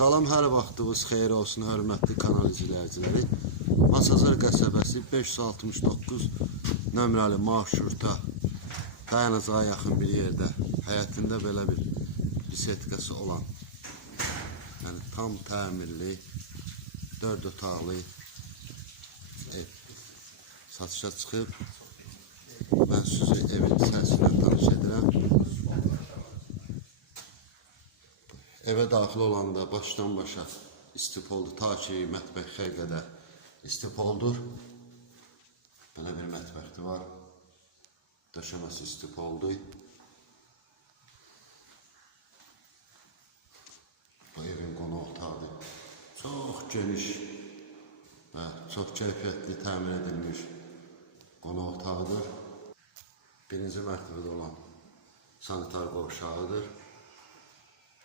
Salam, hər vaxtınız xeyir olsun, hörmətli kanal izləyiciləri. Masazır qəsəbəsi 569 nömrəli marşrutda dayanacağa yaxın bir yerdə həyətində belə bir bisetkası olan, yəni tam təmirli 4 otaqlı ev satışa çıxıb. Mən sizi evin içərisindən tanış edirəm. Evə daxil olanda başdan başa istipoldur, ta ki mətbəxə qədər istipoldur. Belə bir mətbəxi var, döşəməsi istipoldur. Bu evin qonaq otağıdır. Çox geniş və çox keyfiyyətli təmin edilmiş qonaq otağıdır. Birinci mərtəbədə olan sanitar qovşağıdır.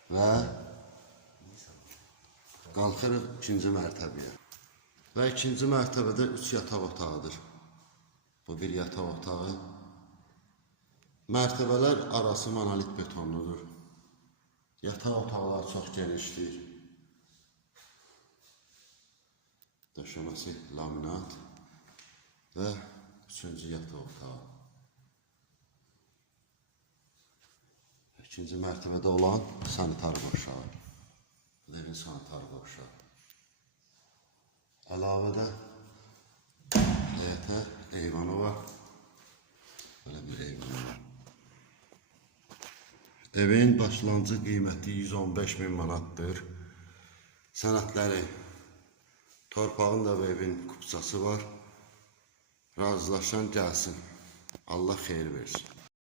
Və qalxırıq ikinci mərtəbəyə. Və ikinci mərtəbədə 3 yataq otağıdır. Bu bir yataq otağı. Mərtəbələr arası monolit betonludur. Yataq otaqları çox genişdir. Döşəməsi laminat və 3-cü yataq otağı. İkinci mərtəbədə olan sanitar qovşağı. Evin sanitar qovşağı. Əlavədə həyətə eyvanı var. Belə bir eyvanı var. Evin başlanğıc qiyməti 115.000 manatdır. Sənədləri, torpağın da və evin kupçası var. Razılaşan gəlsin. Allah xeyir versin.